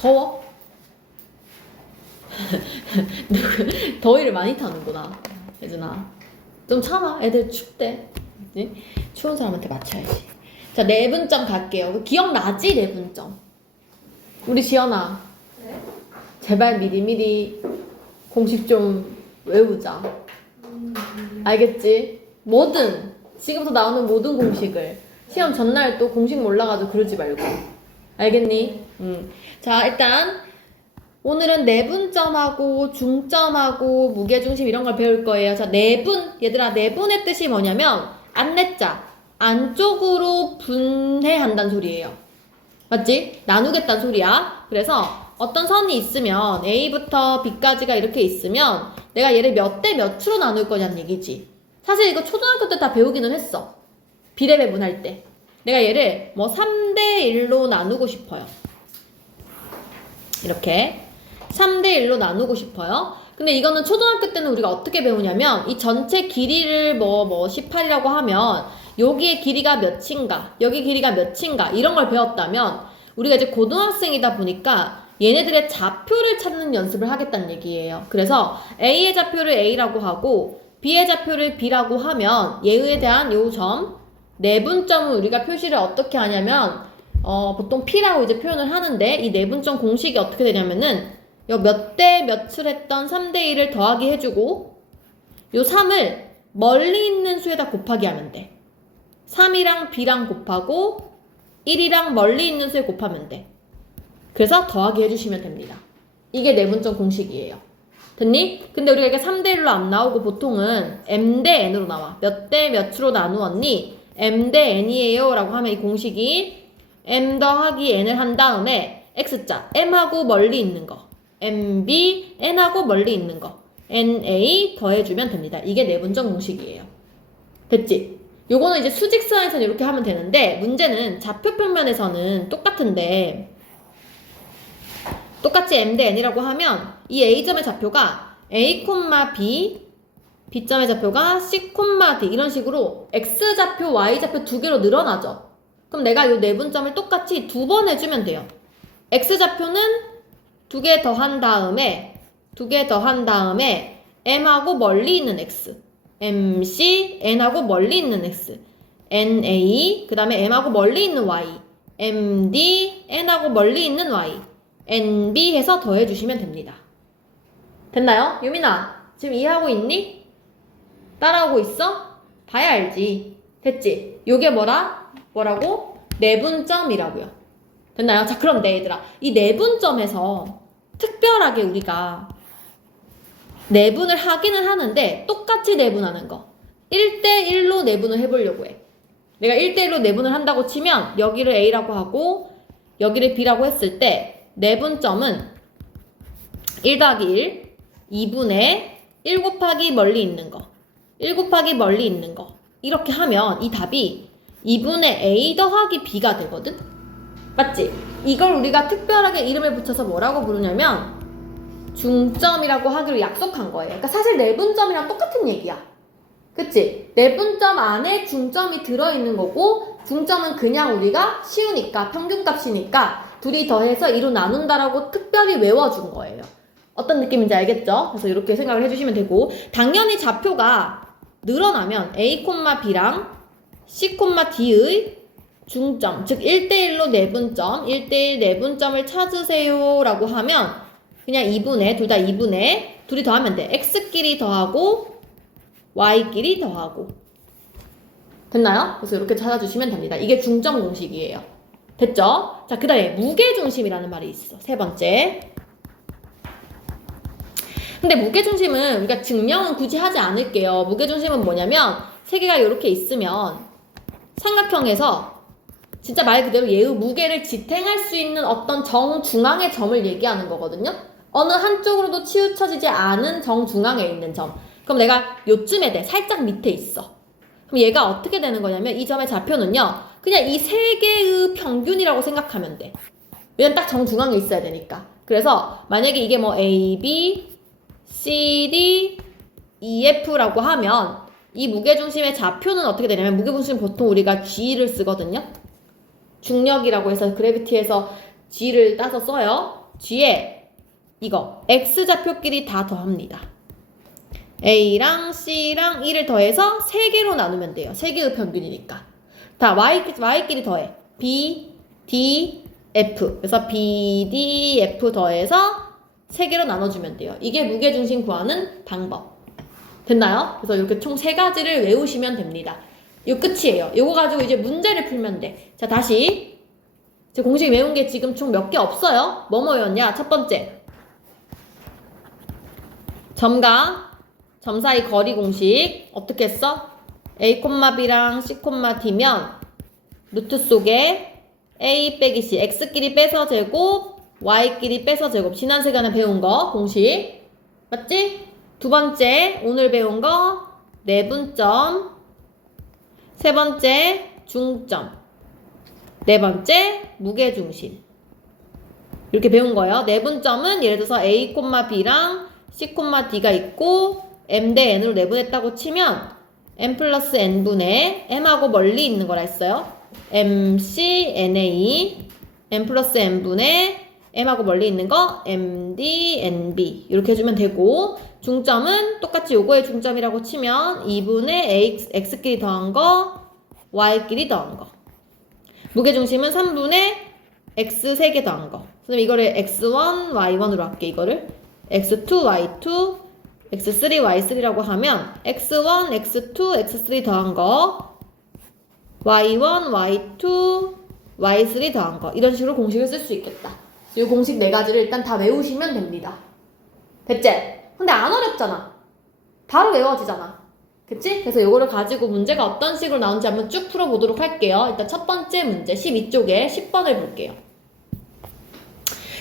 더워? 더위를 많이 타는구나, 혜준아. 좀 참아. 애들 춥대. 그치? 추운 사람한테 맞춰야지. 자, 내분점 갈게요. 기억나지? 내분점. 우리 지연아. 네? 제발 미리미리 공식 좀 외우자. 알겠지? 뭐든 지금부터 나오는 모든 공식을 시험 전날 또 공식 몰라가지고 그러지 말고. 알겠니? 자, 일단 오늘은 내분점하고 중점하고 무게중심 이런 걸 배울 거예요. 자, 내분. 얘들아, 내분의 뜻이 뭐냐면 안내자, 안쪽으로 분해한다는 소리예요. 맞지? 나누겠다는 소리야. 그래서 어떤 선이 있으면 A부터 B까지가 이렇게 있으면 내가 얘를 몇 대 몇으로 나눌 거냐는 얘기지. 사실 이거 초등학교 때 다 배우기는 했어. 비례배분할 때. 내가 얘를 뭐 3대 1로 나누고 싶어요. 이렇게 3대 1로 나누고 싶어요. 근데 이거는 초등학교 때는 우리가 어떻게 배우냐면 이 전체 길이를 뭐 18이라고 하면 여기의 길이가 몇인가, 여기 길이가 몇인가 이런 걸 배웠다면 우리가 이제 고등학생이다 보니까 얘네들의 좌표를 찾는 연습을 하겠다는 얘기예요. 그래서 A의 좌표를 A라고 하고 B의 좌표를 B라고 하면 얘에 대한 요 점, 내분점을 우리가 표시를 어떻게 하냐면 보통 P라고 이제 표현을 하는데 이 내분점 공식이 어떻게 되냐면은 요 몇 대 몇을 했던 3대 1을 더하기 해주고 요 3을 멀리 있는 수에다 곱하기 하면 돼. 3이랑 B랑 곱하고 1이랑 멀리 있는 수에 곱하면 돼. 그래서 더하기 해주시면 됩니다. 이게 내분점 공식이에요. 됐니? 근데 우리가 이게 3대 1로 안 나오고 보통은 M 대 N으로 나와. 몇 대 몇으로 나누었니? M 대 N이에요 라고 하면 이 공식이 M 더하기 N을 한 다음에 X자, M하고 멀리 있는 거, MB, N하고 멀리 있는 거, NA 더해주면 됩니다. 이게 내분점 공식이에요. 됐지? 요거는 이제 수직선에서는 이렇게 하면 되는데 문제는 좌표 평면에서는 똑같은데 똑같이 M 대 N이라고 하면 이 A점의 좌표가 A, B, B점의 좌표가 C, D 이런 식으로 X좌표, Y좌표 두 개로 늘어나죠. 그럼 내가 이 내분점을 똑같이 두 번 해주면 돼요. X좌표는 두 개 더한 다음에 M하고 멀리 있는 X, MC, N하고 멀리 있는 X, NA, 그 다음에 M하고 멀리 있는 Y, MD, N하고 멀리 있는 Y, NB 해서 더해주시면 됩니다. 됐나요? 유민아, 지금 이해하고 있니? 따라오고 있어? 봐야 알지. 됐지? 요게 뭐라고? 내분점이라고요. 됐나요? 자, 그럼 얘들아, 이 내분점에서 특별하게 우리가 내분을 하기는 하는데 똑같이 내분하는 거 1대1로 내분을 해보려고 해. 내가 1대1로 내분을 한다고 치면 여기를 A라고 하고 여기를 B라고 했을 때 내분점은 1 더하기 1, 2분의 1 곱하기 멀리 있는 거, 1 곱하기 멀리 있는 거 이렇게 하면 이 답이 2분의 A 더하기 B가 되거든? 맞지? 이걸 우리가 특별하게 이름을 붙여서 뭐라고 부르냐면 중점이라고 하기로 약속한 거예요. 그러니까 사실 내분점이랑 똑같은 얘기야. 그치? 내분점 안에 중점이 들어있는 거고 중점은 그냥 우리가 쉬우니까 평균값이니까 둘이 더해서 2로 나눈다라고 특별히 외워준 거예요. 어떤 느낌인지 알겠죠? 그래서 이렇게 생각을 해주시면 되고 당연히 좌표가 늘어나면 A, B랑 C, D의 중점, 즉 1대1로 내분점, 1대1 내분점을 찾으세요 라고 하면 그냥 2분의, 둘 다 2분의 둘이 더하면 돼. X끼리 더하고 Y끼리 더하고 됐나요? 그래서 이렇게 찾아주시면 됩니다. 이게 중점 공식이에요. 됐죠? 자, 그 다음에 무게중심이라는 말이 있어. 세 번째. 근데 무게중심은 우리가 증명은 굳이 하지 않을게요. 무게중심은 뭐냐면 세 개가 이렇게 있으면 삼각형에서 진짜 말 그대로 얘의 무게를 지탱할 수 있는 어떤 정중앙의 점을 얘기하는 거거든요. 어느 한쪽으로도 치우쳐지지 않은 정중앙에 있는 점. 그럼 내가 요쯤에 돼. 살짝 밑에 있어. 그럼 얘가 어떻게 되는 거냐면 이 점의 좌표는요. 그냥 이 세 개의 평균이라고 생각하면 돼. 왜냐면 딱 정중앙에 있어야 되니까. 그래서 만약에 이게 뭐 A, B, C, D, E, F라고 하면 이 무게중심의 좌표는 어떻게 되냐면 무게중심 보통 우리가 G를 쓰거든요. 중력이라고 해서 그래비티에서 G를 따서 써요. 뒤에 이거 x좌표끼리 다 더합니다. a랑 c랑 1을 더해서 3개로 나누면 돼요. 3개의 평균이니까. 다 y끼리 더해. b, d, f. 그래서 b, d, f 더해서 3개로 나눠주면 돼요. 이게 무게중심 구하는 방법. 됐나요? 그래서 이렇게 총 3가지를 외우시면 됩니다. 이거 끝이에요. 이거 가지고 이제 문제를 풀면 돼. 자, 다시. 제 공식 외운 게 지금 총 몇 개 없어요. 뭐였냐? 첫 번째. 점과 점 사이 거리 공식. 어떻게 했어? a, b랑 c, d면 루트 속에 a 빼기 c, x끼리 빼서 제곱, y끼리 빼서 제곱. 지난 시간에 배운 거 공식. 맞지? 두 번째, 오늘 배운 거 내분점. 세 번째, 중점. 네 번째, 무게중심. 이렇게 배운 거예요. 내분점은 예를 들어서 a, b랑 c, d가 있고 m 대 n으로 내분했다고 치면 m 플러스 n분의 m하고 멀리 있는 거라 했어요. mc, na, m 플러스 n분의 m하고 멀리 있는 거 md, nb 이렇게 해주면 되고, 중점은 똑같이 요거의 중점이라고 치면 2분의 x끼리 더한 거 y끼리 더한 거. 무게중심은 3분의 x 3개 더한 거. 그럼 이거를 x1, y1으로 할게. 이거를 x2, y2, x3, y3라고 하면 x1, x2, x3 더한 거 y1, y2, y3 더한 거. 이런 식으로 공식을 쓸 수 있겠다. 이 공식 4가지를 일단 다 외우시면 됩니다. 됐지? 근데 안 어렵잖아. 바로 외워지잖아. 그치? 그래서 이거를 가지고 문제가 어떤 식으로 나오는지 한번 쭉 풀어보도록 할게요. 일단 첫 번째 문제 12쪽에 10번을 볼게요.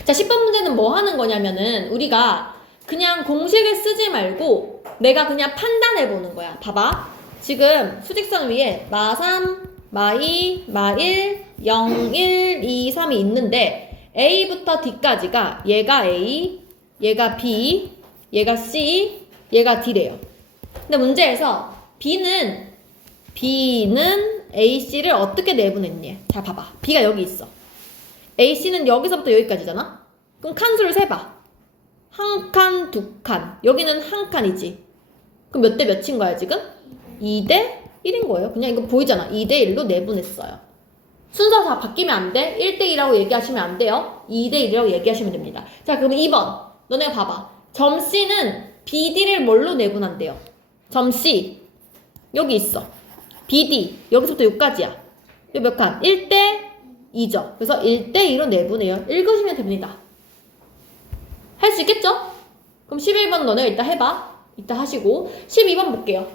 자, 10번 문제는 뭐 하는 거냐면은 우리가 그냥 공식을 쓰지 말고 내가 그냥 판단해보는 거야. 봐봐. 지금 수직선 위에 마3, 마2, 마1, 0, 1, 2, 3이 있는데 A부터 D까지가 얘가 A, 얘가 B, 얘가 C, 얘가 D래요. 근데 문제에서 B는 AC를 어떻게 내분했니? 자, 봐봐. B가 여기 있어. AC는 여기서부터 여기까지잖아? 그럼 칸수를 세봐. 한 칸, 두 칸. 여기는 한 칸이지. 그럼 몇 대 몇인 거야, 지금? 2대 1인 거예요. 그냥 이거 보이잖아. 2대 1로 내분했어요. 순서 다 바뀌면 안 돼. 1대 2라고 얘기하시면 안 돼요. 2대 1이라고 얘기하시면 됩니다. 자, 그러면 2번. 너네가 봐봐. 점 C는 BD를 뭘로 내분한대요? 점 C. 여기 있어. BD. 여기서부터 여기까지야. 여기 몇 칸? 1대 2죠. 그래서 1대 2로 내분해요. 읽으시면 됩니다. 할 수 있겠죠? 그럼 11번 너네 이따 해봐. 이따 하시고 12번 볼게요.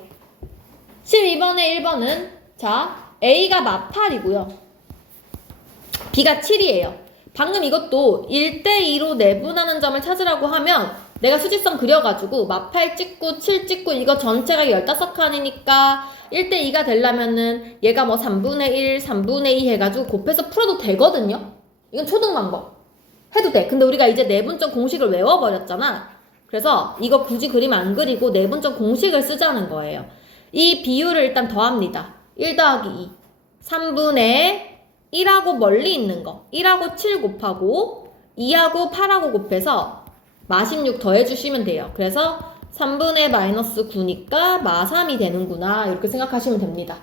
12번의 1번은 자, A가 마8이고요. B가 7이에요. 방금 이것도 1대2로 내분하는 점을 찾으라고 하면 내가 수직선 그려가지고 마8 찍고 7 찍고 이거 전체가 15칸이니까 1대2가 되려면은 얘가 뭐 3분의 1, 3분의 2 해가지고 곱해서 풀어도 되거든요? 이건 초등 방법. 해도 돼. 근데 우리가 이제 내분점 공식을 외워버렸잖아. 그래서 이거 굳이 그림 안 그리고 내분점 공식을 쓰자는 거예요. 이 비율을 일단 더합니다. 1 더하기 2. 3분의 1하고 멀리 있는 거. 1하고 7 곱하고 2하고 8하고 곱해서 마16 더해주시면 돼요. 그래서 3분의 마이너스 9니까 마3이 되는구나. 이렇게 생각하시면 됩니다.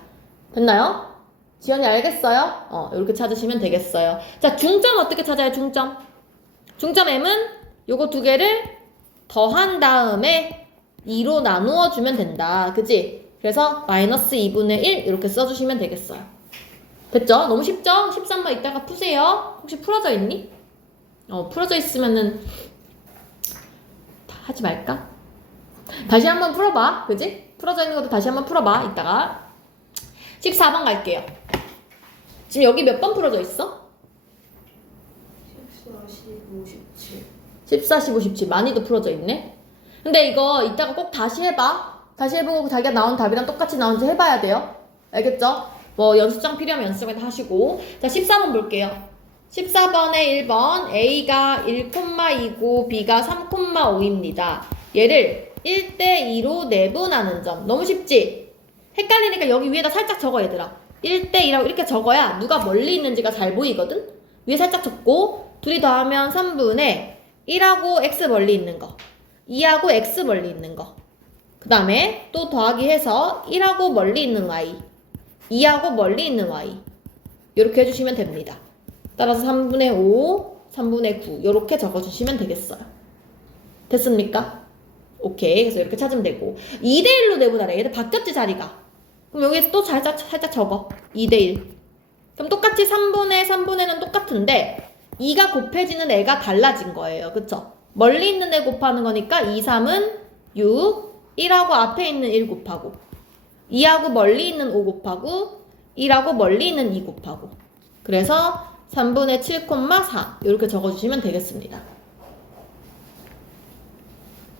됐나요? 지연이 알겠어요? 이렇게 찾으시면 되겠어요. 자, 중점 어떻게 찾아요? 중점 M은 요거 두 개를 더한 다음에 2로 나누어 주면 된다. 그치? 그래서 마이너스 2분의 1 이렇게 써주시면 되겠어요. 됐죠? 너무 쉽죠? 13번 이따가 푸세요. 혹시 풀어져 있니? 풀어져 있으면은 하지 말까? 다시 한번 풀어봐. 그치? 풀어져 있는 것도 다시 한번 풀어봐. 이따가 14번 갈게요. 지금 여기 몇 번 풀어져 있어? 14, 15, 17. 14, 15, 17 많이도 풀어져 있네. 근데 이거 이따가 꼭 다시 해봐. 다시 해보고 자기가 나온 답이랑 똑같이 나온지 해봐야 돼요. 알겠죠? 뭐 연습장 필요하면 연습장 하시고. 자, 14번 볼게요. 14번에 1번 A가 1,2고 B가 3,5입니다. 얘를 1대2로 내분하는 점. 너무 쉽지? 헷갈리니까 여기 위에다 살짝 적어 얘들아. 1대2라고 이렇게 적어야 누가 멀리 있는지가 잘 보이거든? 위에 살짝 적고 둘이 더하면 3분의 1하고 x 멀리 있는 거, 2하고 x 멀리 있는 거. 그 다음에 또 더하기 해서 1하고 멀리 있는 y, 2하고 멀리 있는 y. 이렇게 해주시면 됩니다. 따라서 3분의 5, 3분의 9 이렇게 적어주시면 되겠어요. 됐습니까? 오케이. 그래서 이렇게 찾으면 되고 2대1로 내보내래. 얘들 바뀌었지 자리가. 그럼 여기서 또 살짝 적어. 2대1. 그럼 똑같이 3분의 똑같은데 2가 곱해지는 애가 달라진 거예요. 그쵸? 멀리 있는 애 곱하는 거니까 2, 3은 6, 1하고 앞에 있는 1 곱하고 2하고 멀리 있는 5 곱하고 1하고 멀리 있는 2 곱하고 그래서 3분의 7,4 이렇게 적어주시면 되겠습니다.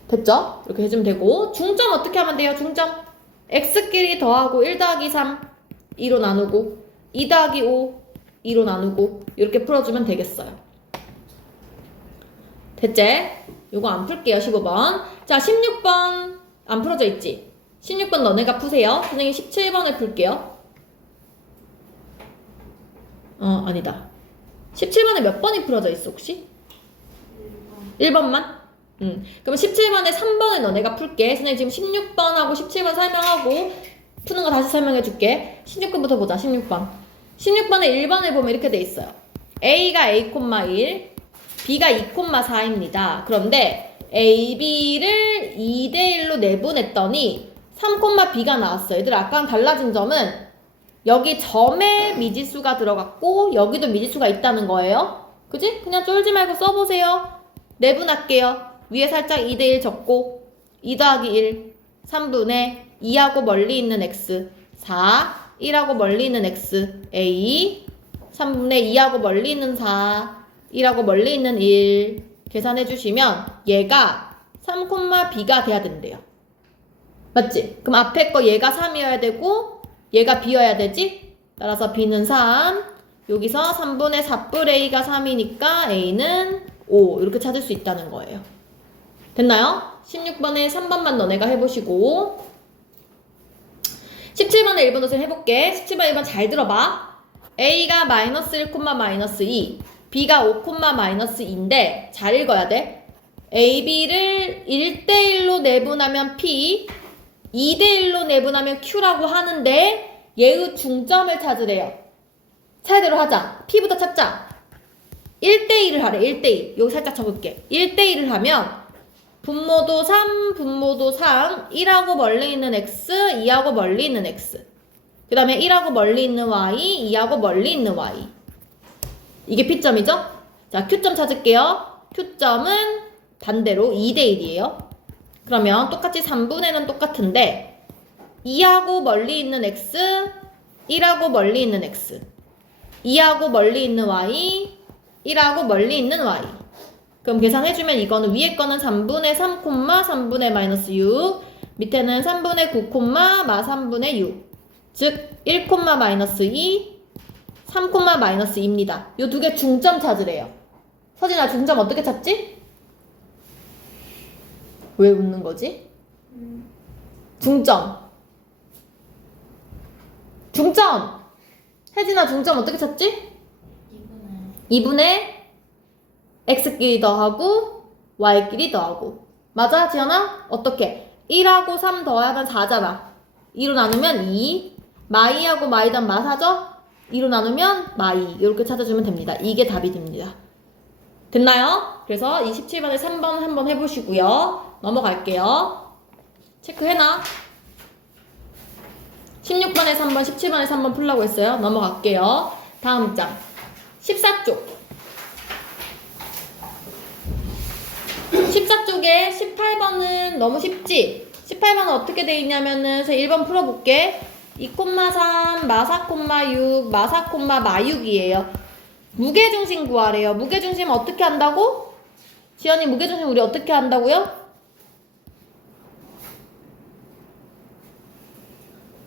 됐죠? 이렇게 해주면 되고 중점 어떻게 하면 돼요? 중점 x끼리 더하고 1 더하기 3 2로 나누고 2 더하기 5 2로 나누고 이렇게 풀어주면 되겠어요. 됐지? 요거 안 풀게요. 15번. 자 16번 안 풀어져 있지? 16번 너네가 푸세요. 선생님 17번을 풀게요. 아니다. 17번에 몇 번이 풀어져 있어 혹시? 1번만? 그럼 17번에 3번을 너네가 풀게. 선생님 지금 16번하고 17번 설명하고 푸는 거 다시 설명해 줄게. 16번부터 보자. 16번 1번을 보면 이렇게 돼 있어요. A가 A,1 B가 2,4입니다. 그런데 A, B를 2대1로 내보냈더니 3,B가 나왔어요. 얘들 아까랑 달라진 점은 여기 점에 미지수가 들어갔고 여기도 미지수가 있다는 거예요. 그지? 그냥 쫄지 말고 써보세요. 내분할게요. 위에 살짝 2대1 적고 2 더하기 1 3분의 2하고 멀리 있는 x 4 1하고 멀리 있는 x a 3분의 2하고 멀리 있는 4 1하고 멀리 있는 1 계산해 주시면 얘가 3,b가 돼야 된대요. 맞지? 그럼 앞에 거 얘가 3이어야 되고 얘가 b여야 되지? 따라서 b는 3 여기서 3분의 4뿔 a가 3이니까 a는 5 이렇게 찾을 수 있다는 거예요. 됐나요? 16번에 3번만 너네가 해보시고 17번에 1번 도생 해볼게. 17번 1번 잘 들어봐. a가 마이너스 1, 마이너스 2 b가 5, 마이너스 2인데 잘 읽어야 돼. a, b를 1대1로 내분하면 p 2대1로 내분하면 q라고 하는데 얘의 중점을 찾으래요. 차례대로 하자. p부터 찾자. 1대1을 하래. 1대1 여기 살짝 적을게. 1대1을 하면 분모도 3, 분모도 3 1하고 멀리 있는 x 2하고 멀리 있는 x 그 다음에 1하고 멀리 있는 y 2하고 멀리 있는 y 이게 p점이죠? 자 q점 찾을게요. q점은 반대로 2대1이에요. 그러면 똑같이 3분의는 똑같은데 2하고 멀리 있는 x 1하고 멀리 있는 x 2하고 멀리 있는 y 1하고 멀리 있는 y 그럼 계산해주면 이거는 위에 거는 3분의 3, 3분의 마이너스 6 밑에는 3분의 9, 마 3분의 6 즉 1, 마이너스 2 3, 마이너스 2입니다. 요 두 개 중점 찾으래요. 서진아 중점 어떻게 찾지? 왜 웃는 거지? 중점 혜진아 중점 어떻게 찾지? 2분의 x끼리 더하고 y끼리 더하고 맞아 지연아? 어떻게? 1하고 3 더하면 4잖아 2로 나누면 2 마이하고 마이단 마사죠? 2로 나누면 마이 이렇게 찾아주면 됩니다. 이게 답이 됩니다. 됐나요? 그래서 이 17번에 3번 한번 해보시고요. 넘어갈게요. 체크해놔. 16번에 3번 17번에 3번 풀라고 했어요. 넘어갈게요. 다음 장 14쪽 14쪽에 18번은 너무 쉽지? 18번은 어떻게 돼 있냐면은 제가 1번 풀어볼게. 2,3 마 4,6 마 4, 마 6이에요. 무게중심 구하래요. 무게중심 어떻게 한다고? 지연이 무게중심 우리 어떻게 한다고요?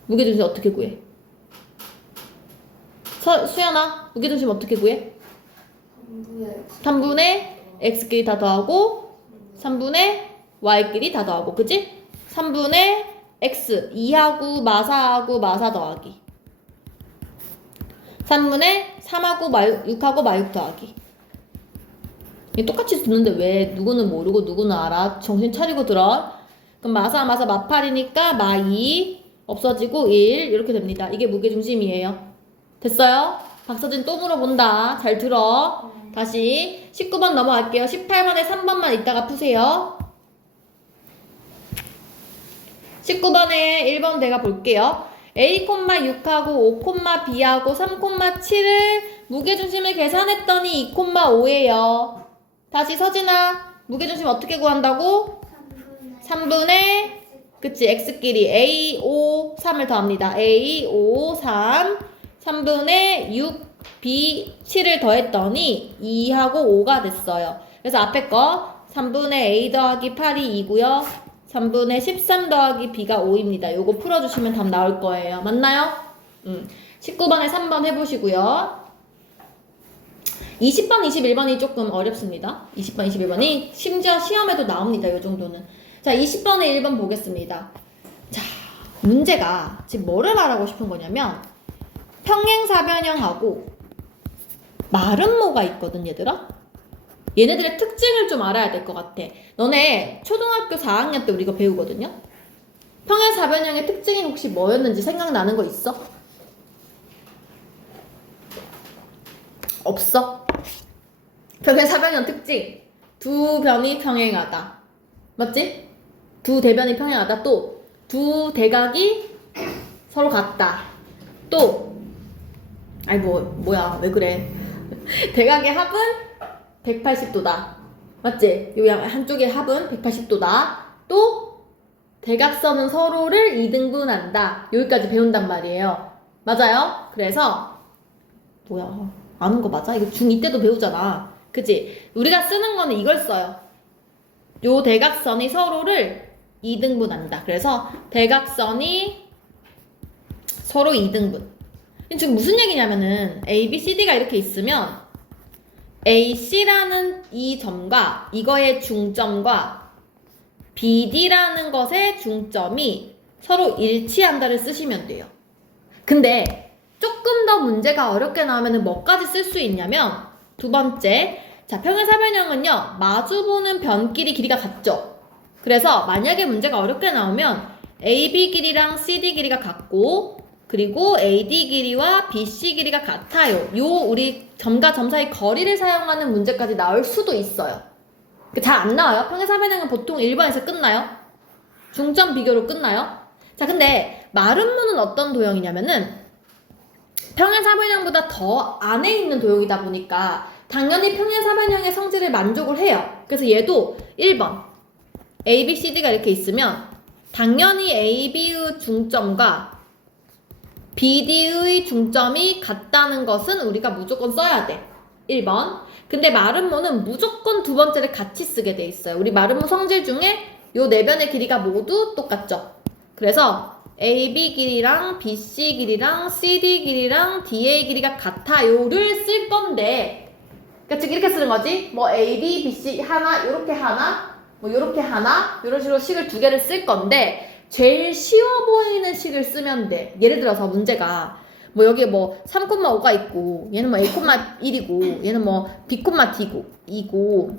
무게중심 어떻게 구해? 수연아 무게중심 어떻게 구해? 3분의 x끼리 다 더하고 3분의 y끼리 다 더하고 그치? 3분의 x 2하고 마사하고 마사 더하기 3분의 3하고 6하고 마6 더하기 이게 똑같이 두는데 왜 누구는 모르고 누구는 알아? 정신 차리고 들어. 그럼 마사 마팔이니까 마2 없어지고 1 이렇게 됩니다. 이게 무게중심이에요. 됐어요? 박서진 또 물어본다. 잘 들어. 다시 19번 넘어갈게요. 18번에 3번만 이따가 푸세요. 19번에 1번 내가 볼게요. A,6하고 5,B하고 3,7을 무게중심을 계산했더니 2,5예요. 다시 서진아, 무게중심 어떻게 구한다고? 3분의 그치, x끼리 A, 5, 3을 더합니다. A, 5, 3 3분의 6, B, 7을 더했더니 2하고 5가 됐어요. 그래서 앞에 거 3분의 A 더하기 8이 2고요. 3분의 13 더하기 B가 5입니다. 요거 풀어주시면 답 나올 거예요. 맞나요? 19번에 3번 해보시고요. 20번, 21번이 조금 어렵습니다. 20번, 21번이 심지어 시험에도 나옵니다. 요 정도는. 자, 20번에 1번 보겠습니다. 자, 문제가 지금 뭐를 말하고 싶은 거냐면 평행사변형하고 마름모가 있거든, 얘들아? 얘네들의 특징을 좀 알아야 될 것 같아. 너네 초등학교 4학년 때 우리 이거 배우거든요? 평행사변형의 특징이 혹시 뭐였는지 생각나는 거 있어? 없어? 평행사변형 특징. 두 변이 평행하다. 맞지? 두 대변이 평행하다. 또 두 대각이 서로 같다. 또 아니 뭐야 왜 그래. 대각의 합은 180도다. 맞지? 요 한쪽의 합은 180도다. 또 대각선은 서로를 2등분한다. 여기까지 배운단 말이에요. 맞아요? 그래서 뭐야 아는 거 맞아? 이거 중2 때도 배우잖아. 그치? 우리가 쓰는 거는 이걸 써요. 요 대각선이 서로를 2등분한다. 그래서 대각선이 서로 2등분. 지금 무슨 얘기냐면은 A, B, C, D가 이렇게 있으면 A, C라는 이 점과 이거의 중점과 B, D라는 것의 중점이 서로 일치한다를 쓰시면 돼요. 근데 조금 더 문제가 어렵게 나오면 뭐까지 쓸 수 있냐면 두 번째, 자, 평행사변형은요 마주보는 변끼리 길이가 같죠. 그래서 만약에 문제가 어렵게 나오면 AB 길이랑 CD 길이가 같고 그리고 AD 길이와 BC 길이가 같아요. 요 우리 점과 점 사이 거리를 사용하는 문제까지 나올 수도 있어요. 잘 안 나와요. 평행사변형은 보통 1번에서 끝나요. 중점 비교로 끝나요. 자, 근데 마름모는 어떤 도형이냐면은 평행사변형보다 더 안에 있는 도형이다 보니까 당연히 평행사변형의 성질을 만족을 해요. 그래서 얘도 1번 A, B, C, D가 이렇게 있으면 당연히 A, B의 중점과 B, D의 중점이 같다는 것은 우리가 무조건 써야 돼. 1번. 근데 마름모는 무조건 두 번째를 같이 쓰게 돼 있어요. 우리 마름모 성질 중에 요 네 변의 길이가 모두 똑같죠. 그래서 AB 길이랑 BC 길이랑 CD 길이랑 DA 길이가 같아요를 쓸 건데, 그러니까 즉 이렇게 쓰는 거지. 뭐 AB, BC 하나, 요렇게 하나, 뭐 요렇게 하나, 요런 식으로 식을 두 개를 쓸 건데 제일 쉬워 보이는 식을 쓰면 돼. 예를 들어서 문제가 뭐 여기에 뭐 3,5가 있고 얘는 뭐 A,1이고 얘는 뭐 B,D이고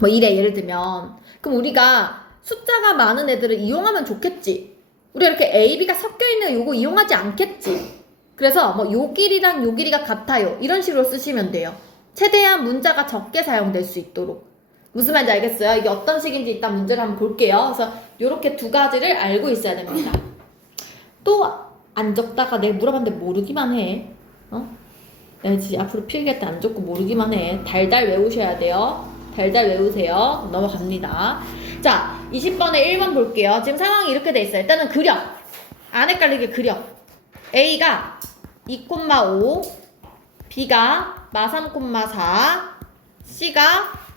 뭐 이래 예를 들면, 그럼 우리가 숫자가 많은 애들을 이용하면 좋겠지. 우리가 이렇게 A, B가 섞여있는 요거 이용하지 않겠지. 그래서 뭐 요 길이랑 요 길이가 같아요 이런 식으로 쓰시면 돼요. 최대한 문자가 적게 사용될 수 있도록. 무슨 말인지 알겠어요? 이게 어떤 식인지 일단 문제를 한번 볼게요. 그래서 요렇게 두 가지를 알고 있어야 됩니다. 또 안 적다가 내가 물어봤는데 모르기만 해. 내가 진짜 앞으로 필기할 때 안 적고 모르기만 해. 달달 외우셔야 돼요. 달달 외우세요. 넘어갑니다. 자, 20번에 1번 볼게요. 지금 상황이 이렇게 돼 있어요. 일단은 그려. 안 헷갈리게 그려. A가 2,5, B가 마3,4, C가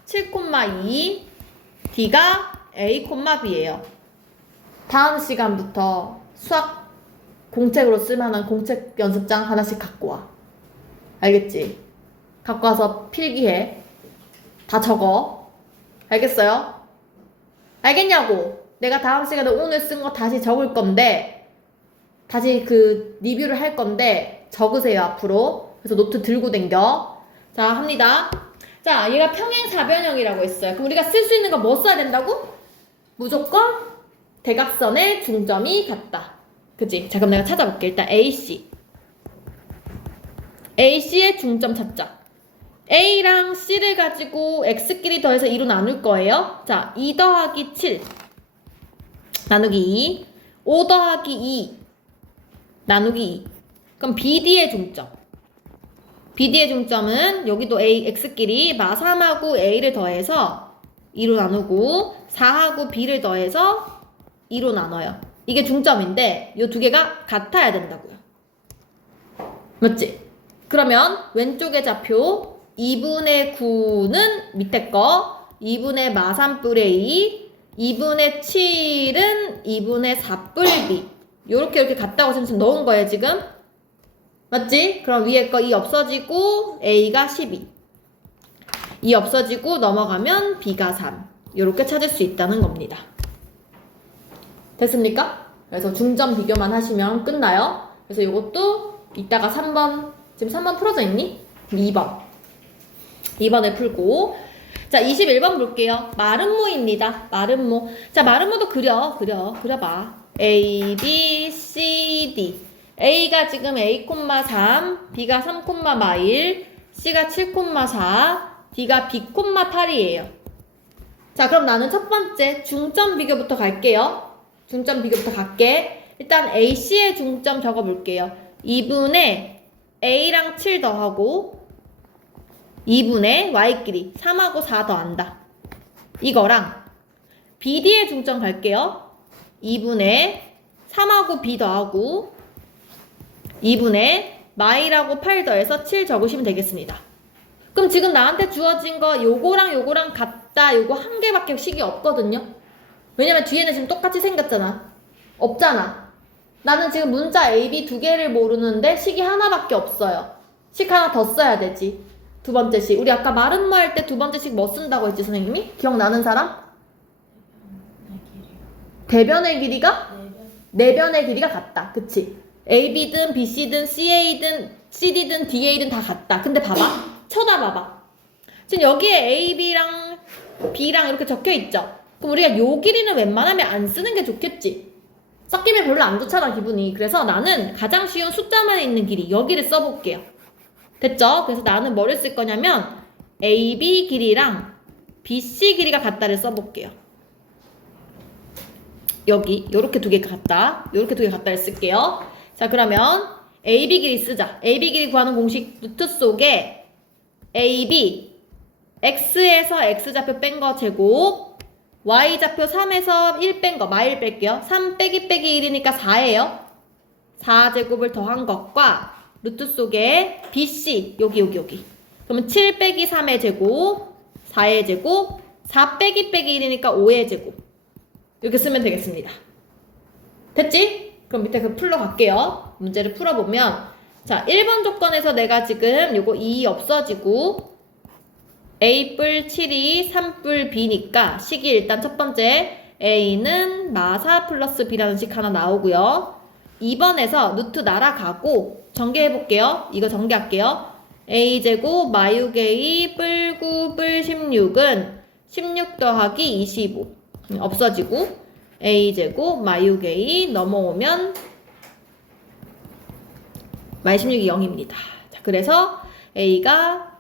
7,2, D가 A, B예요. 다음 시간부터 수학 공책으로 쓸만한 공책 연습장 하나씩 갖고 와. 알겠지? 갖고 와서 필기해. 다 적어. 알겠어요? 알겠냐고? 내가 다음 시간에 오늘 쓴 거 다시 적을 건데, 다시 그 리뷰를 할 건데 적으세요 앞으로. 그래서 노트 들고 댕겨. 자, 합니다. 자, 얘가 평행사변형이라고 했어요. 그럼 우리가 쓸 수 있는 거 뭐 써야 된다고? 무조건 대각선의 중점이 같다. 그치? 자, 그럼 내가 찾아볼게. 일단 AC. AC의 중점 찾자. A랑 C를 가지고 X끼리 더해서 2로 나눌 거예요. 자, 2 더하기 7 나누기 2, 5 더하기 2 나누기 2. 그럼 BD의 중점. BD의 중점은 여기도 A, X끼리 마3하고 A를 더해서 2로 나누고 4하고 B를 더해서 2로 나눠요. 이게 중점인데 이 두 개가 같아야 된다고요. 맞지? 그러면 왼쪽의 좌표 2분의 9는 밑에 거, 2분의 마3뿔의 2, 2분의 7은 2분의 4뿔 B. 이렇게 같다고 지금 넣은 거예요, 지금. 맞지? 그럼 위에 거 2 없어지고 A가 12. 2 없어지고 넘어가면 B가 3. 이렇게 찾을 수 있다는 겁니다. 됐습니까? 그래서 중점 비교만 하시면 끝나요. 그래서 이것도 이따가 3번, 지금 3번 풀어져 있니? 2번. 2번에 풀고. 자, 21번 볼게요. 마름모입니다. 마름모. 자, 마름모도 그려봐. A, B, C, D. A가 지금 A, 3, B가 3, 1, C가 7, 4, D가 B, 8이에요. 자, 그럼 나는 첫 번째 중점 비교부터 갈게요. 중점 비교부터 갈게. 일단 AC의 중점 적어볼게요. 2분의 A랑 7 더하고 2분의 Y끼리 3하고 4 더한다. 이거랑 BD의 중점 갈게요. 2분의 3하고 B 더하고 2분의 마이라고 8 더해서 7 적으시면 되겠습니다. 그럼 지금 나한테 주어진 거 요거랑 같다. 요거 한 개밖에 식이 없거든요. 왜냐면 뒤에는 지금 똑같이 생겼잖아. 없잖아. 나는 지금 문자 A, B 두 개를 모르는데 식이 하나밖에 없어요. 식 하나 더 써야 되지. 두 번째 식. 우리 아까 마름모 할 때 두 번째 식 뭐 쓴다고 했지, 선생님이? 기억나는 사람? 대변의 길이가? 내변의 길이가 같다. 그치? AB든 BC든 CA든 CD든 DA든 다 같다. 근데 봐봐. 쳐다봐봐. 지금 여기에 AB랑 B랑 이렇게 적혀있죠? 그럼 우리가 요 길이는 웬만하면 안 쓰는 게 좋겠지? 섞이면 별로 안 좋잖아, 기분이. 그래서 나는 가장 쉬운 숫자만 있는 길이 여기를 써볼게요. 됐죠? 그래서 나는 뭐를 쓸 거냐면 AB 길이랑 BC 길이가 같다를 써볼게요. 여기 요렇게 두 개가 같다. 요렇게 두 개가 같다를 쓸게요. 자, 그러면 AB 길이 쓰자. AB 길이 구하는 공식 루트 속에 AB X에서 X좌표 뺀 거 제곱, Y좌표 3에서 1 뺀 거, 마일 뺄게요. 3 빼기 1이니까 4예요. 4제곱을 더한 것과 루트 속에 BC, 여기. 그러면 7 빼기 3의 제곱, 4의 제곱, 4 빼기 1이니까 5의 제곱. 이렇게 쓰면 되겠습니다. 됐지? 그럼 밑에 그 풀러 갈게요. 문제를 풀어보면, 자, 1번 조건에서 내가 지금 요거 2 없어지고, A뿔 7이 3뿔 B니까 식이 일단 첫 번째 A는 마4 플러스 B라는 식 하나 나오고요. 2번에서 루트 날아가고 전개해볼게요. 이거 전개할게요. A제곱 마유게이 뿔 9 뿔 16은 16 더하기 25 없어지고 A제곱 마유게이 넘어오면 마이 16이 0입니다. 자, 그래서 A가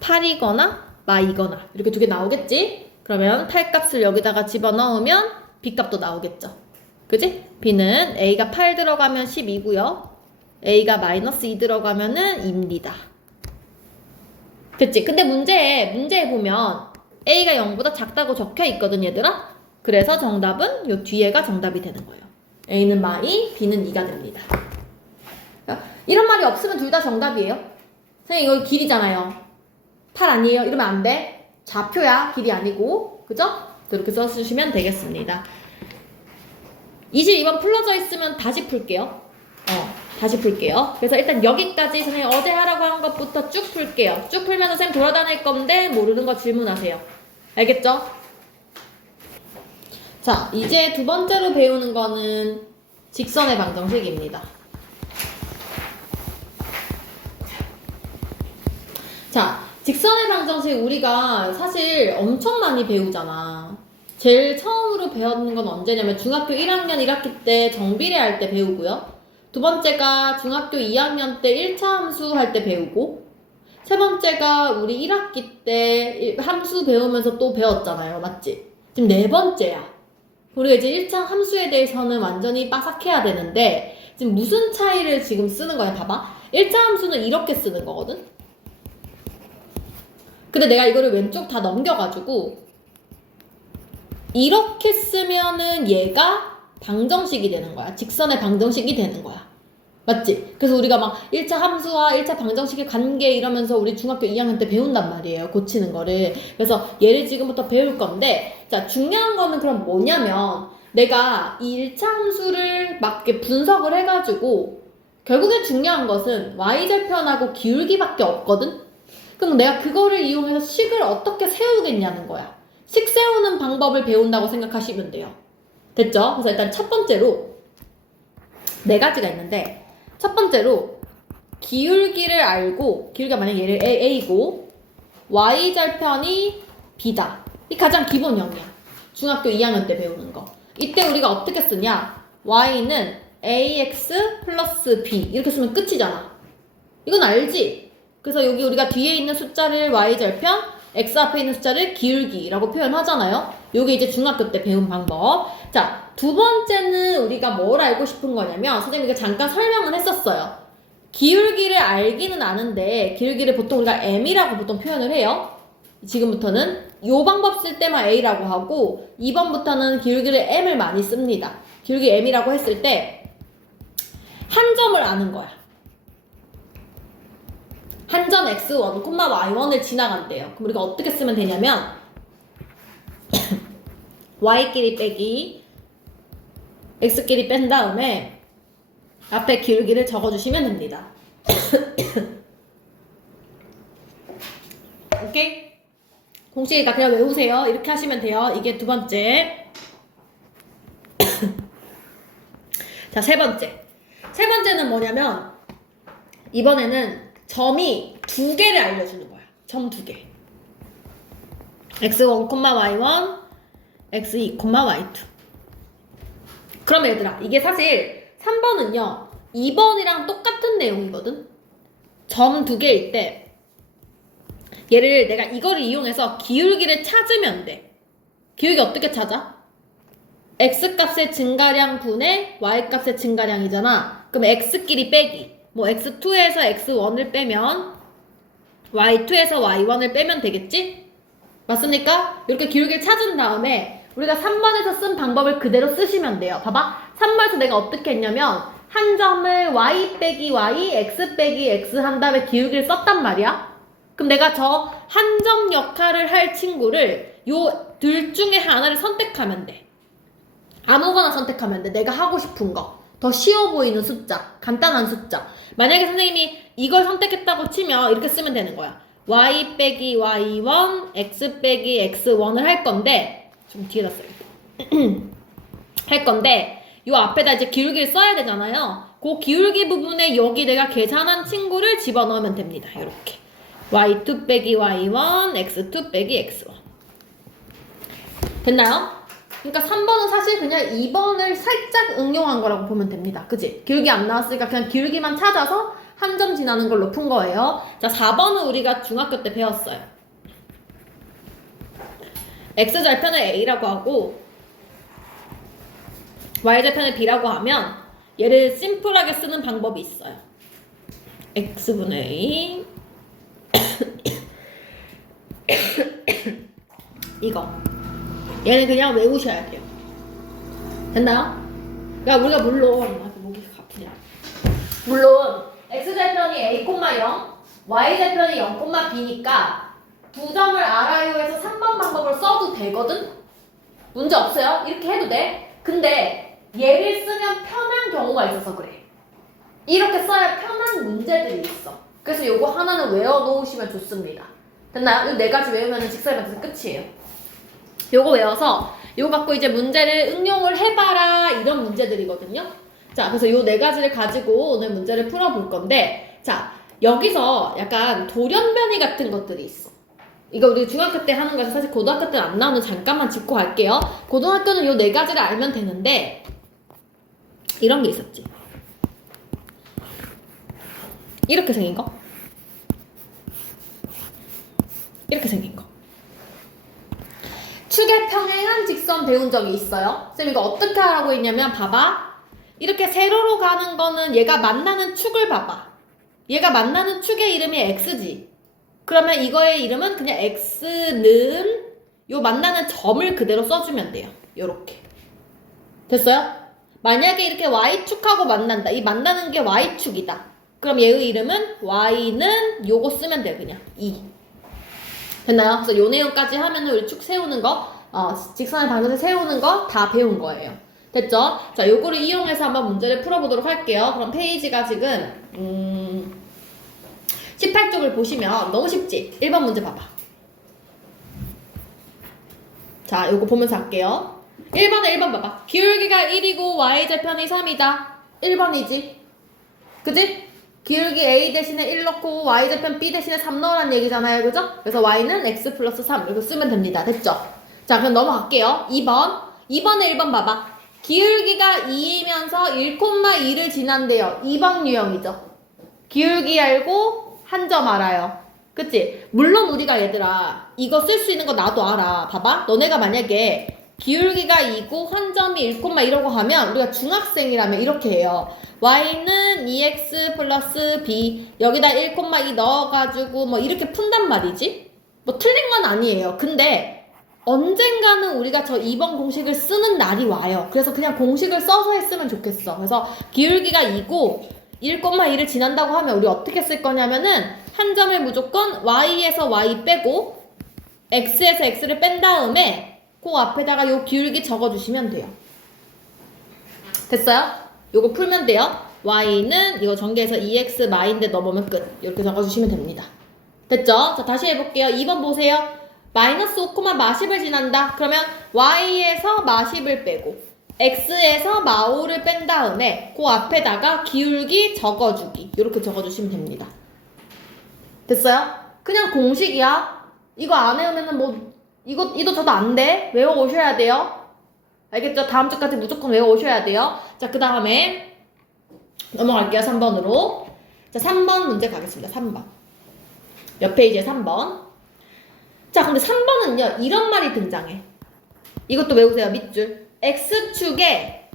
8이거나 마이거나 이렇게 두 개 나오겠지? 그러면 8값을 여기다가 집어넣으면 B값도 나오겠죠. 그지? B는 A가 8 들어가면 12고요. A가 마이너스 2 들어가면은 2입니다. 됐지? 근데 문제에 보면 A가 0보다 작다고 적혀 있거든, 얘들아? 그래서 정답은 요 뒤에가 정답이 되는 거예요. A는 마이, B는 2가 됩니다. 이런 말이 없으면 둘 다 정답이에요. 선생님, 이거 길이잖아요. 8 아니에요? 이러면 안 돼. 좌표야, 길이 아니고. 그죠? 이렇게 써주시면 되겠습니다. 22번 풀러져 있으면 다시 풀게요. 다시 풀게요. 그래서 일단 여기까지 선생님 어제 하라고 한 것부터 쭉 풀게요. 쭉 풀면 선생님 돌아다닐 건데 모르는 거 질문하세요. 알겠죠? 자, 이제 두 번째로 배우는 거는 직선의 방정식입니다. 자, 직선의 방정식 우리가 사실 엄청 많이 배우잖아. 제일 처음으로 배우는 건 언제냐면 중학교 1학년 1학기 때 정비례 할 때 배우고요. 두 번째가 중학교 2학년 때 1차 함수 할 때 배우고, 세 번째가 우리 1학기 때 함수 배우면서 또 배웠잖아요. 맞지? 지금 네 번째야. 우리가 이제 1차 함수에 대해서는 완전히 빠삭해야 되는데, 지금 무슨 차이를 지금 쓰는 거야? 봐봐. 1차 함수는 이렇게 쓰는 거거든? 근데 내가 이거를 왼쪽 다 넘겨가지고 이렇게 쓰면은 얘가 방정식이 되는 거야. 직선의 방정식이 되는 거야. 맞지? 그래서 우리가 막 1차 함수와 1차 방정식의 관계 이러면서 우리 중학교 2학년 때 배운단 말이에요. 고치는 거를. 그래서 얘를 지금부터 배울 건데, 자, 중요한 거는 그럼 뭐냐면 내가 이 1차 함수를 막 이렇게 분석을 해가지고 결국에 중요한 것은 y절편하고 기울기밖에 없거든? 그럼 내가 그거를 이용해서 식을 어떻게 세우겠냐는 거야. 식 세우는 방법을 배운다고 생각하시면 돼요. 됐죠? 그래서 일단 첫 번째로 네 가지가 있는데, 첫 번째로 기울기를 알고, 기울기가 만약 얘를 A고 y절편이 B다. 이 가장 기본형이야. 중학교 2학년 때 배우는 거. 이때 우리가 어떻게 쓰냐? y는 ax 플러스 b 이렇게 쓰면 끝이잖아. 이건 알지? 그래서 여기 우리가 뒤에 있는 숫자를 y절편, x 앞에 있는 숫자를 기울기라고 표현하잖아요. 요게 이제 중학교 때 배운 방법. 자, 두 번째는 우리가 뭘 알고 싶은 거냐면, 선생님이 잠깐 설명을 했었어요. 기울기를 알기는 아는데, 기울기를 보통 우리가 m이라고 보통 표현을 해요. 지금부터는 요 방법 쓸 때만 a라고 하고, 2번부터는 기울기를 m을 많이 씁니다. 기울기 m이라고 했을 때 한 점을 아는 거야. 한 점 x1, y1을 지나간대요. 그럼 우리가 어떻게 쓰면 되냐면 y끼리 빼기 x끼리 뺀 다음에 앞에 기울기를 적어주시면 됩니다. 오케이? 공식이니까 그냥 외우세요. 이렇게 하시면 돼요. 이게 두 번째. 자, 세 번째. 세 번째는 뭐냐면 이번에는 점이 두 개를 알려주는 거야. 점 두 개. x1, y1, x2, y2. 그럼 얘들아, 이게 사실 3번은요 2번이랑 똑같은 내용이거든. 점 두 개일 때 얘를 내가 이거를 이용해서 기울기를 찾으면 돼. 기울기 어떻게 찾아? x값의 증가량 분의 y값의 증가량이잖아. 그럼 x끼리 빼기, 뭐 x2에서 x1을 빼면 y2에서 y1을 빼면 되겠지? 맞습니까? 이렇게 기울기를 찾은 다음에 우리가 3번에서 쓴 방법을 그대로 쓰시면 돼요. 봐봐. 3번에서 내가 어떻게 했냐면 한 점을 y 빼기 y, x 빼기 x 한 다음에 기울기를 썼단 말이야. 그럼 내가 저 한 점 역할을 할 친구를 요 둘 중에 하나를 선택하면 돼. 아무거나 선택하면 돼. 내가 하고 싶은 거. 더 쉬워 보이는 숫자. 간단한 숫자. 만약에 선생님이 이걸 선택했다고 치면 이렇게 쓰면 되는 거야. y 빼기 y1, x 빼기 x1을 할 건데, 좀 뒤에다 써요. 할 건데, 요 앞에다 이제 기울기를 써야 되잖아요. 그 기울기 부분에 여기 내가 계산한 친구를 집어넣으면 됩니다. 이렇게. y2 빼기 y1, x2 빼기 x1. 됐나요? 그러니까 3번은 사실 그냥 2번을 살짝 응용한 거라고 보면 됩니다. 그치? 기울기 안 나왔으니까 그냥 기울기만 찾아서 한 점 지나는 걸로 푼 거예요. 자, 4번은 우리가 중학교 때 배웠어요. x절편을 a라고 하고 y절편을 b라고 하면 얘를 심플하게 쓰는 방법이 있어요. x분의 a 이거 얘는 그냥 외우셔야 돼요. 됐나요? 그러니까 우리가 물론 목이 아프냐. 물론 x절편이 a, 0, y절편이 0, b니까 두 점을 알아요 해서 3번 방법을 써도 되거든? 문제 없어요? 이렇게 해도 돼? 근데 얘를 쓰면 편한 경우가 있어서 그래. 이렇게 써야 편한 문제들이 있어. 그래서 요거 하나는 외워놓으시면 좋습니다. 됐나요? 이 네 가지 외우면 직선의 방정식 끝이에요. 요거 외워서 요거 갖고 이제 문제를 응용을 해봐라 이런 문제들이거든요. 자, 그래서 요 네 가지를 가지고 오늘 문제를 풀어볼 건데, 자, 여기서 약간 돌연변이 같은 것들이 있어. 이거 우리 중학교 때 하는 거에서 사실 고등학교 때는 안 나오는 잠깐만 짚고 갈게요. 고등학교는 요 네 가지를 알면 되는데 이런 게 있었지. 이렇게 생긴 거. 이렇게 생긴 거. 축의 평행한 직선 배운 적이 있어요. 쌤 이거 어떻게 하라고 했냐면 봐봐. 이렇게 세로로 가는 거는 얘가 만나는 축을 봐봐. 얘가 만나는 축의 이름이 x지. 그러면 이거의 이름은 그냥 x는 요 만나는 점을 그대로 써주면 돼요. 요렇게. 됐어요? 만약에 이렇게 y축하고 만난다. 이 만나는 게 y축이다. 그럼 얘의 이름은 y는 요거 쓰면 돼요. 그냥 2. 됐나요? 그래서 요 내용까지 하면은 우리 축 세우는 거, 직선의 방정식 세우는 거 다 배운 거예요. 됐죠? 자, 요거를 이용해서 한번 문제를 풀어보도록 할게요. 그럼 페이지가 지금 18쪽을 보시면 너무 쉽지? 1번 문제 봐봐. 자, 요거 보면서 할게요. 1번 봐봐. 기울기가 1이고 y절편이 3이다. 1번이지? 그지? 기울기 a 대신에 1 넣고 y절편 b 대신에 3 넣으란 얘기잖아요. 그죠? 그래서 y는 x 플러스 3 이렇게 쓰면 됩니다. 됐죠? 자, 그럼 넘어갈게요. 2번에 1번 봐봐. 기울기가 2이면서 1,2를 지난대요. 2번 유형이죠. 기울기 알고 한 점 알아요. 그치? 물론 우리가 얘들아 이거 쓸 수 있는 거 나도 알아. 봐봐. 너네가 만약에 기울기가 2고 한 점이 1,2라고 하면 우리가 중학생이라면 이렇게 해요. y는 2x 플러스 b 여기다 1,2 넣어가지고 뭐 이렇게 푼단 말이지. 뭐 틀린 건 아니에요. 근데 언젠가는 우리가 저 2번 공식을 쓰는 날이 와요. 그래서 그냥 공식을 써서 했으면 좋겠어. 그래서 기울기가 2고 1,2를 지난다고 하면 우리 어떻게 쓸 거냐면은 한 점을 무조건 y에서 y 빼고 x에서 x를 뺀 다음에 그 앞에다가 요 기울기 적어주시면 돼요. 됐어요? 요거 풀면 돼요. y는 이거 전개해서 2x 마인데 넘으면 끝. 이렇게 적어주시면 됩니다. 됐죠? 자, 다시 해볼게요. 2번 보세요. 마이너스 5, 마10을 지난다. 그러면 y에서 마10을 빼고 x에서 마5를 뺀 다음에 그 앞에다가 기울기 적어주기. 이렇게 적어주시면 됩니다. 됐어요? 그냥 공식이야. 이거 안 외우면은 뭐 이도 저도 안 돼. 외워오셔야 돼요. 알겠죠? 다음 주까지 무조건 외워오셔야 돼요. 자, 그 다음에 넘어갈게요. 3번으로. 자, 3번 문제 가겠습니다. 3번. 몇 페이지에 3번. 자, 근데 3번은요. 이런 말이 등장해. 이것도 외우세요. 밑줄. X축의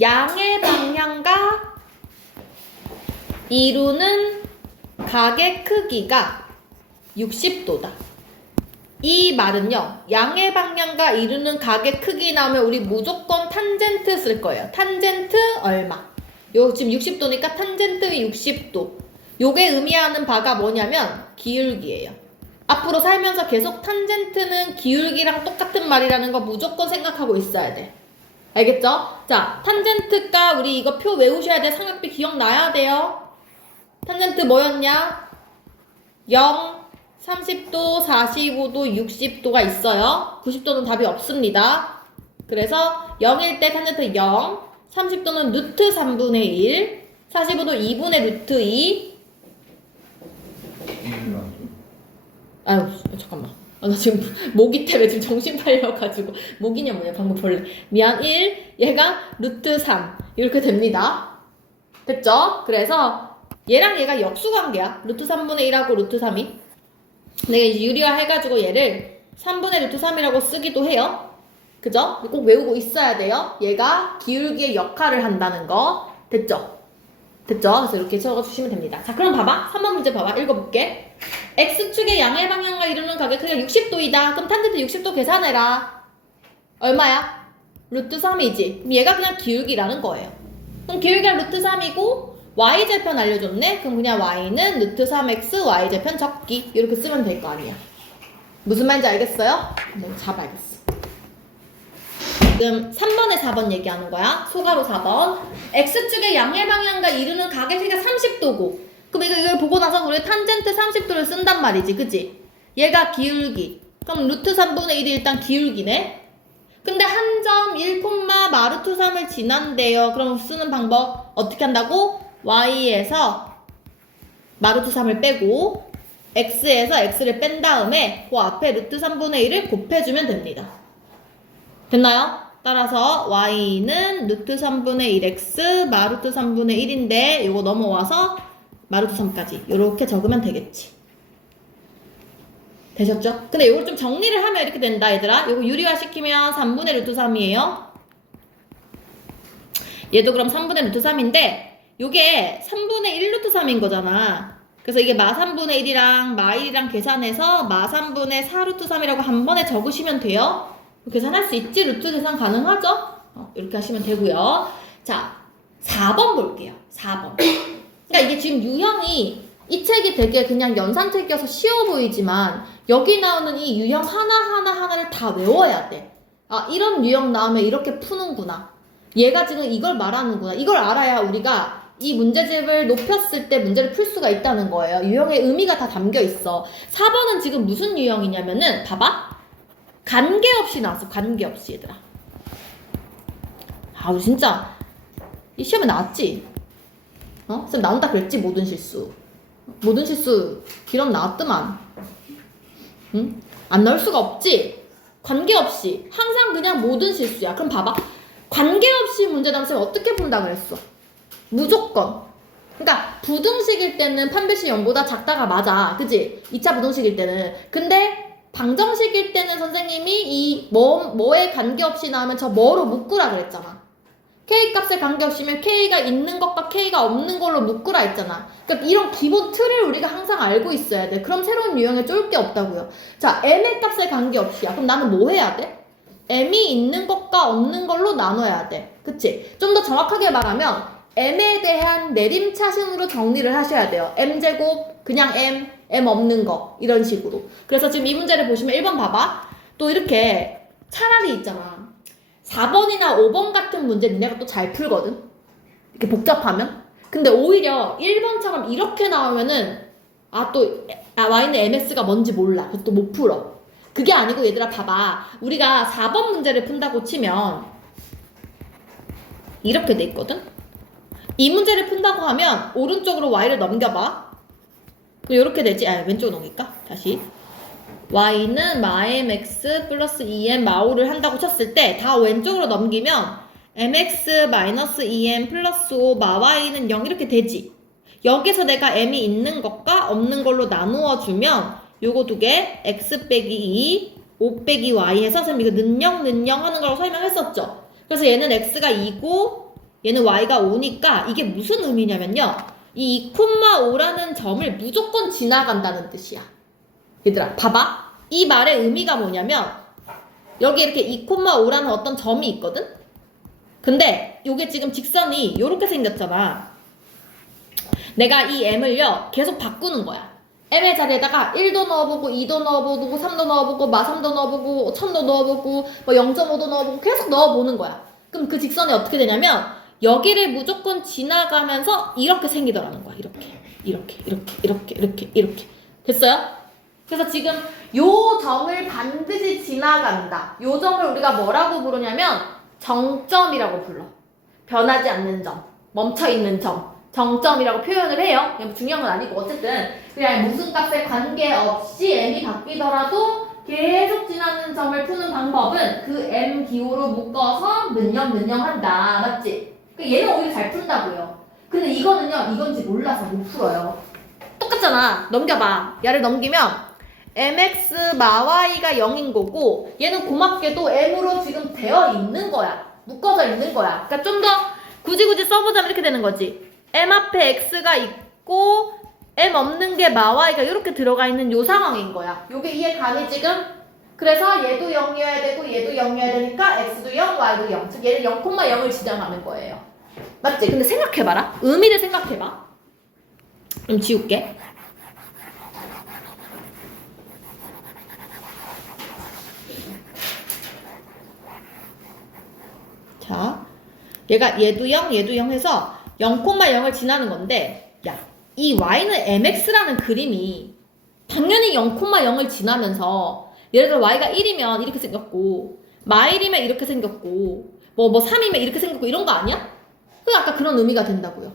양의 방향과 이루는 각의 크기가 60도다. 이 말은요. 양의 방향과 이루는 각의 크기 나오면 우리 무조건 탄젠트 쓸 거예요. 탄젠트 얼마. 요 지금 60도니까 탄젠트 60도. 요게 의미하는 바가 뭐냐면 기울기예요. 앞으로 살면서 계속 탄젠트는 기울기랑 똑같은 말이라는 거 무조건 생각하고 있어야 돼. 알겠죠? 자, 탄젠트가 우리 이거 표 외우셔야 돼. 삼각비 기억나야 돼요. 탄젠트 뭐였냐? 0, 30도, 45도, 60도가 있어요. 90도는 답이 없습니다. 그래서 0일 때 탄젠트 0, 30도는 루트 3분의 1, 45도 2분의 루트 2. 아유, 잠깐만. 나 지금 모기 때문에 지금 정신 팔려가지고. 모기냐 뭐냐, 방금 벌레. 미안, 1. 얘가 루트 3. 이렇게 됩니다. 됐죠? 그래서 얘랑 얘가 역수관계야. 루트 3분의 1하고 루트 3이. 내가 이제 유리화 해가지고 얘를 3분의 루트 3이라고 쓰기도 해요. 그죠? 꼭 외우고 있어야 돼요. 얘가 기울기의 역할을 한다는 거. 됐죠? 됐죠? 그래서 이렇게 적어주시면 됩니다. 자, 그럼 봐봐. 3번 문제 봐봐. 읽어볼게. X축의 양의 방향과 이루는 각의 크기가 60도이다. 그럼 탄젠트 60도 계산해라. 얼마야? 루트 3이지. 그럼 얘가 그냥 기울기라는 거예요. 그럼 기울기가 루트 3이고 y절편 알려줬네? 그럼 그냥 y는 루트 3x y절편 적기. 이렇게 쓰면 될 거 아니야. 무슨 말인지 알겠어요? 잘 알겠어. 지금 3번에 4번 얘기하는 거야. 소가로 4번. X축의 양의 방향과 이루는 각의 크기가 30도고. 그럼 이걸 보고 나서 우리 탄젠트 30도를 쓴단 말이지. 그치? 얘가 기울기. 그럼 루트 3분의 1이 일단 기울기네. 근데 한 점 1, 마루트 3을 지난대요. 그럼 쓰는 방법 어떻게 한다고? y에서 마루트 3을 빼고 x에서 x를 뺀 다음에 그 앞에 루트 3분의 1을 곱해주면 됩니다. 됐나요? 따라서 y는 루트 3분의 1x 마루트 3분의 1인데 이거 넘어와서 마루트 3까지 이렇게 적으면 되겠지. 되셨죠? 근데 이걸 좀 정리를 하면 이렇게 된다 얘들아. 이거 유리화 시키면 3분의 루트 3이에요. 얘도 그럼 3분의 루트 3인데 요게 3분의 1 루트 3인 거잖아. 그래서 이게 마 3분의 1이랑 마 1이랑 계산해서 마 3분의 4 루트 3이라고 한 번에 적으시면 돼요. 계산할 수 있지? 루트 계산 가능하죠? 이렇게 하시면 되고요. 자, 4번 볼게요. 4번. 그러니까 이게 지금 유형이 이 책이 되게 그냥 연산책이어서 쉬워 보이지만 여기 나오는 이 유형 하나하나를 다 외워야 돼. 아, 이런 유형 나오면 이렇게 푸는구나. 얘가 지금 이걸 말하는구나. 이걸 알아야 우리가 이 문제집을 높였을 때 문제를 풀 수가 있다는 거예요. 유형의 의미가 다 담겨 있어. 4번은 지금 무슨 유형이냐면은 봐봐. 관계없이 나왔어. 관계없이 얘들아. 아, 우리 진짜 이 시험에 나왔지? 쌤 나온다 그랬지? 모든 실수. 모든 실수 기록 나왔더만. 응? 안 나올 수가 없지? 관계없이. 항상 그냥 모든 실수야. 그럼 봐봐. 관계없이 문제 나오면 쌤 어떻게 푼다 그랬어? 무조건. 그러니까 부등식일 때는 판별식 0보다 작다가 맞아. 그치? 2차 부등식일 때는. 근데 방정식일 때는 선생님이 이 뭐에 관계없이 나오면 저 뭐로 묶으라 그랬잖아. K값에 관계없이면 K가 있는 것과 K가 없는 걸로 묶으라 했잖아. 그러니까 이런 기본 틀을 우리가 항상 알고 있어야 돼. 그럼 새로운 유형에 쫄 게 없다고요. 자, M의 값에 관계없이야. 그럼 나는 뭐 해야 돼? M이 있는 것과 없는 걸로 나눠야 돼. 그치? 좀 더 정확하게 말하면 M에 대한 내림차순으로 정리를 하셔야 돼요. M제곱, 그냥 M 없는 거 이런 식으로. 그래서 지금 이 문제를 보시면 1번 봐봐. 또 이렇게 차라리 있잖아. 4번이나 5번 같은 문제 니네가 또 잘 풀거든? 이렇게 복잡하면? 근데 오히려 1번처럼 이렇게 나오면은 y는 ms가 뭔지 몰라. 그래서 또 못 풀어. 그게 아니고 얘들아 봐봐. 우리가 4번 문제를 푼다고 치면 이렇게 돼 있거든? 이 문제를 푼다고 하면 오른쪽으로 y를 넘겨봐. 그럼 이렇게 되지? 왼쪽으로 넘길까? 다시. y는 마mx 플러스 2m 마5를 한다고 쳤을 때 다 왼쪽으로 넘기면 mx 마이너스 2m 플러스 5 마y는 0 이렇게 되지. 여기서 내가 m이 있는 것과 없는 걸로 나누어 주면 요거 두 개 x 빼기 2 5 빼기 y 해서 선생님 이거 는영 하는 거라고 설명했었죠. 그래서 얘는 x가 2고 얘는 y가 5니까 이게 무슨 의미냐면요, 이 2,5라는 점을 무조건 지나간다는 뜻이야. 얘들아 봐봐. 이 말의 의미가 뭐냐면 여기 이렇게 2,5라는 어떤 점이 있거든? 근데 요게 지금 직선이 요렇게 생겼잖아. 내가 이 m을요 계속 바꾸는 거야. m의 자리에다가 1도 넣어보고 2도 넣어보고 3도 넣어보고 마3도 넣어보고 1000도 넣어보고 뭐 0.5도 넣어보고 계속 넣어보는 거야. 그럼 그 직선이 어떻게 되냐면 여기를 무조건 지나가면서 이렇게 생기더라는 거야. 이렇게 됐어요? 그래서 지금 요 점을 반드시 지나간다. 요 점을 우리가 뭐라고 부르냐면 정점이라고 불러. 변하지 않는 점, 멈춰있는 점, 정점이라고 표현을 해요. 중요한 건 아니고 어쨌든 그냥 무슨 값에 관계없이 m이 바뀌더라도 계속 지나는 점을 푸는 방법은 그 m 기호로 묶어서 는영한다. 맞지? 얘는 오히려 잘 푼다고요. 근데 이거는요, 이건지 몰라서 못 풀어요. 똑같잖아. 넘겨봐. 얘를 넘기면 mx 마 y가 0인 거고 얘는 고맙게도 m으로 지금 되어 있는 거야. 묶어져 있는 거야. 그러니까 좀 더 굳이 써보자면 이렇게 되는 거지. m 앞에 x가 있고 m 없는 게 마 y가 이렇게 들어가 있는 요 상황인 거야. 요게 이해 가니 지금? 그래서 얘도 0이어야 되고 얘도 0이어야 되니까 x도 0, y도 0. 즉 얘는 0,0을 지정하는 거예요. 맞지? 근데 생각해봐라. 의미를 생각해봐. 좀 지울게. 자, 얘도 0 해서 0,0을 지나는 건데, 야, 이 y는 mx라는 그림이 당연히 0,0을 지나면서 예를 들어 y가 1이면 이렇게 생겼고 마 1이면 이렇게 생겼고 뭐 3이면 이렇게 생겼고 이런 거 아니야? 그 아까 그런 의미가 된다고요.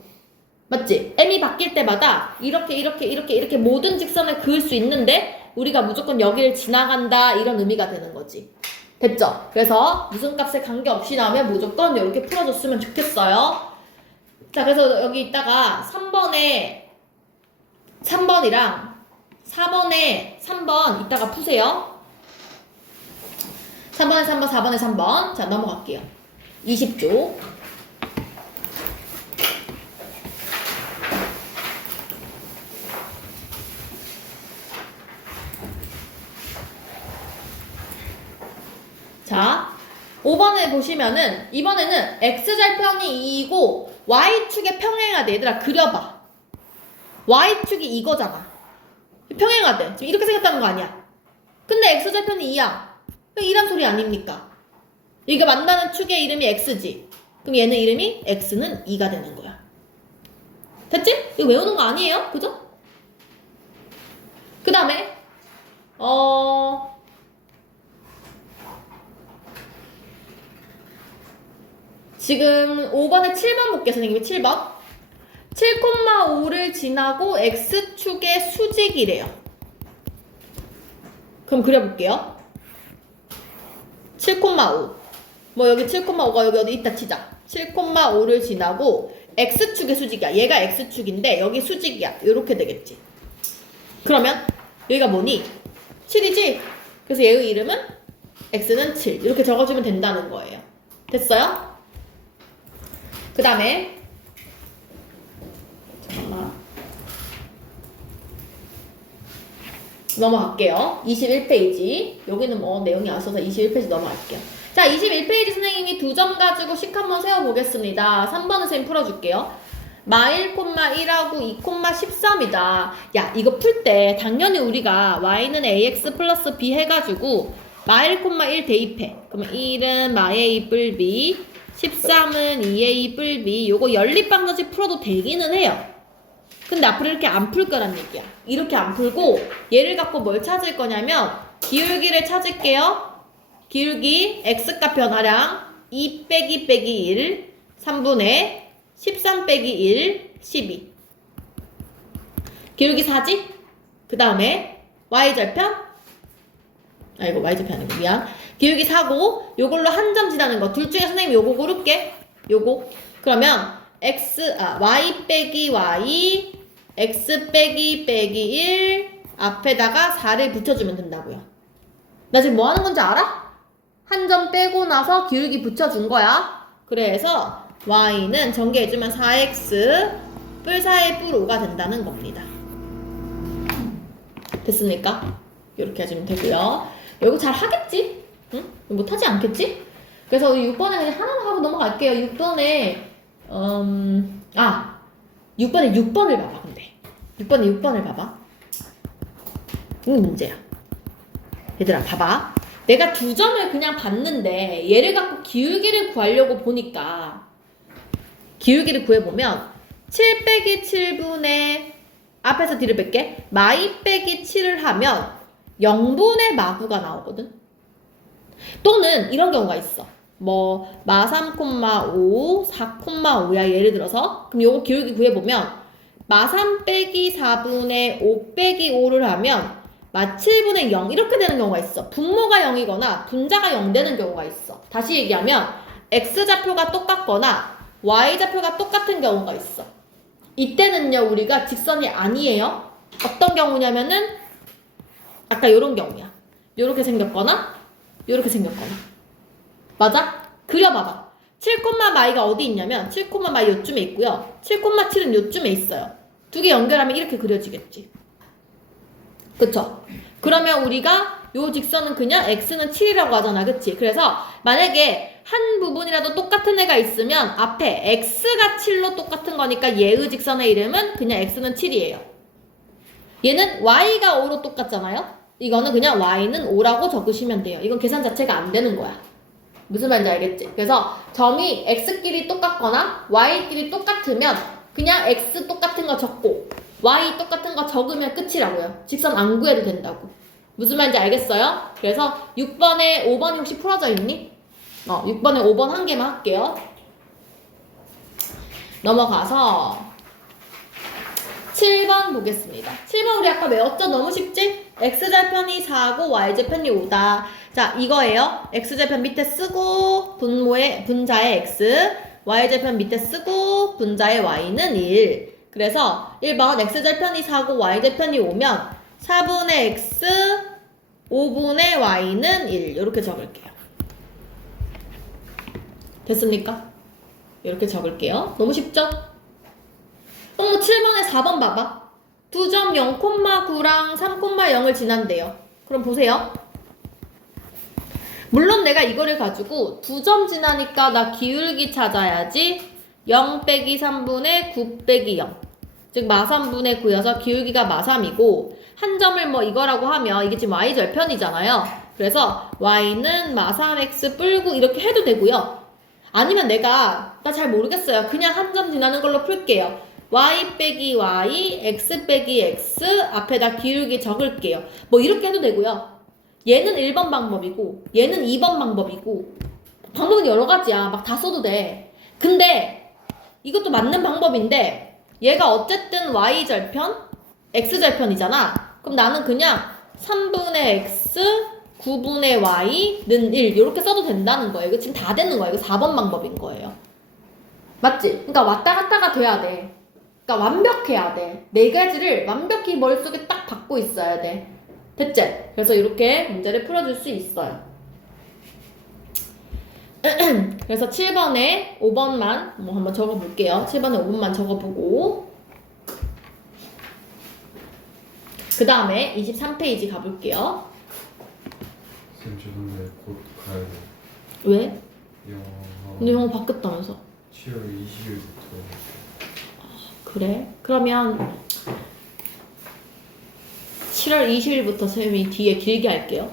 맞지? m이 바뀔 때마다 이렇게 모든 직선을 그을 수 있는데 우리가 무조건 여기를 지나간다 이런 의미가 되는 거지. 됐죠? 그래서 무슨 값에 관계없이 나오면 무조건 이렇게 풀어줬으면 좋겠어요. 자, 그래서 여기 있다가 3번이랑 4번에 3번 이따가 푸세요. 3번에 3번, 4번에 3번. 자, 넘어갈게요. 20조. 자, 5번에 보시면은 이번에는 x절편이 2이고 y축의 평행하대. 얘들아 그려봐. y축이 이거잖아. 평행하대. 지금 이렇게 생겼다는 거 아니야. 근데 x절편이 2야. 2란 소리 아닙니까? 이게 만나는 축의 이름이 x지. 그럼 얘는 이름이 x는 2가 되는 거야. 됐지? 이거 외우는 거 아니에요? 그죠? 그 다음에 지금 5번에 7번 볼게요. 선생님이 7번. 7,5를 지나고 x축의 수직이래요. 그럼 그려볼게요. 7,5. 뭐 여기 7,5가 여기 어디 있다 치자. 7,5를 지나고 x축의 수직이야. 얘가 x축인데 여기 수직이야. 요렇게 되겠지. 그러면 여기가 뭐니? 7이지? 그래서 얘의 이름은 x는 7. 이렇게 적어주면 된다는 거예요. 됐어요? 그 다음에 잠깐만 넘어갈게요. 21페이지. 여기는 뭐 내용이 안 써서 21페이지 넘어갈게요. 자, 21페이지 선생님이 2점 가지고 식 한번 세워보겠습니다. 3번은 선생님 풀어줄게요. 마1, 1하고 2,13이다. 야, 이거 풀 때 당연히 우리가 y는 ax 플러스 b 해가지고 마1, 1 대입해. 그러면 1은 마a 뿔 b, 13은 2a 뿔 b. 요거 연립방정식 풀어도 되기는 해요. 근데 앞으로 이렇게 안 풀 거란 얘기야. 이렇게 안 풀고 얘를 갖고 뭘 찾을 거냐면 기울기를 찾을게요. 기울기 x값 변화량 2 빼기 1 3분의 13 빼기 1 12. 기울기 4지? 그 다음에 y절편? 이거 y절편 아니고 미안. 기울기 4고 요걸로 한 점 지나는 거. 둘 중에 선생님이 요거 고를게. 요거. 그러면 y 빼기 y x 빼기 1 앞에다가 4를 붙여주면 된다고요. 나 지금 뭐 하는 건지 알아? 한 점 빼고 나서 기울기 붙여준 거야. 그래서 y는 전개해주면 4x 뿔 4의 뿔 5가 된다는 겁니다. 됐습니까? 이렇게 해주면 되고요. 이거 잘 하겠지? 응? 못하지 않겠지? 그래서 6번에 그냥 하나만 하고 넘어갈게요. 6번에 6번에 6번을 봐봐. 근데 6번에 6번을 봐봐. 이게 문제야. 얘들아 봐봐. 내가 2점을 그냥 봤는데 얘를 갖고 기울기를 구하려고 보니까 기울기를 구해보면 7 빼기 7분의 앞에서 뒤를 뺄게. 마2 빼기 7을 하면 0분의 마9가 나오거든. 또는 이런 경우가 있어. 뭐 마3,5 4,5야 예를 들어서. 그럼 요거 기울기 구해보면 마3 빼기 4분의 5 빼기 5를 하면 마7분의 0 이렇게 되는 경우가 있어. 분모가 0이거나 분자가 0 되는 경우가 있어. 다시 얘기하면 x좌표가 똑같거나 y좌표가 똑같은 경우가 있어. 이때는요 우리가 직선이 아니에요. 어떤 경우냐면은 아까 요런 경우야. 요렇게 생겼거나 요렇게 생겼거나. 맞아? 그려봐봐. 7,마이가 어디 있냐면 7,마이 요쯤에 있고요. 7,7은 요쯤에 있어요. 두 개 연결하면 이렇게 그려지겠지. 그쵸? 그러면 우리가 요 직선은 그냥 x는 7이라고 하잖아. 그치? 그래서 만약에 한 부분이라도 똑같은 애가 있으면 앞에 x가 7로 똑같은 거니까 얘의 직선의 이름은 그냥 x는 7이에요. 얘는 y가 5로 똑같잖아요? 이거는 그냥 y는 5라고 적으시면 돼요. 이건 계산 자체가 안 되는 거야. 무슨 말인지 알겠지? 그래서 점이 x끼리 똑같거나 y끼리 똑같으면 그냥 x 똑같은 거 적고 y 똑같은 거 적으면 끝이라고요. 직선 안 구해도 된다고. 무슨 말인지 알겠어요? 그래서 6번에 5번이 혹시 풀어져 있니? 6번에 5번 한 개만 할게요. 넘어가서 7번 보겠습니다. 7번 우리 아까 외웠죠? 너무 쉽지? x절편이 4고 y절편이 5다. 자, 이거예요. x절편 밑에 쓰고 분자의 x, y절편 밑에 쓰고 분자의 y는 1. 그래서 1번 x절편이 4고 y절편이 5면 4분의 x, 5분의 y는 1. 이렇게 적을게요. 됐습니까? 이렇게 적을게요. 너무 쉽죠? 7번에 4번 봐봐. 2점 0,9랑 3,0을 지난대요. 그럼 보세요. 물론 내가 이거를 가지고 2점 지나니까 나 기울기 찾아야지. 0 빼기 3분의 9 빼기 0. 즉 마삼분의 9여서 기울기가 마삼이고 한 점을 뭐 이거라고 하면 이게 지금 y절편이잖아요. 그래서 y는 마삼x 뿔9 이렇게 해도 되고요. 아니면 나 잘 모르겠어요. 그냥 한 점 지나는 걸로 풀게요. y 빼기 y, x 빼기 x 앞에다 기울기 적을게요. 뭐 이렇게 해도 되고요. 얘는 1번 방법이고 얘는 2번 방법이고 방법은 여러 가지야. 막 다 써도 돼. 근데 이것도 맞는 방법인데 얘가 어쨌든 y절편, x절편이잖아. 그럼 나는 그냥 3분의 x, 9분의 y는 1 이렇게 써도 된다는 거예요. 이거 지금 다 되는 거예요. 이거 4번 방법인 거예요. 맞지? 그러니까 왔다 갔다가 돼야 돼. 그러니까 완벽해야 돼. 네 가지를 완벽히 머릿속에 딱 받고 있어야 돼. 됐지? 그래서 이렇게 문제를 풀어줄 수 있어요. 그래서 7번에 5번만 한번 적어볼게요. 7번에 5번만 적어보고 그 다음에 23페이지 가볼게요. 쌤 죄송한데 곧 가야 돼요. 왜? 영어 근데 영어 바뀌었다면서. 7월 20일부터. 그래? 그러면 7월 20일부터 쌤이 뒤에 길게 할게요.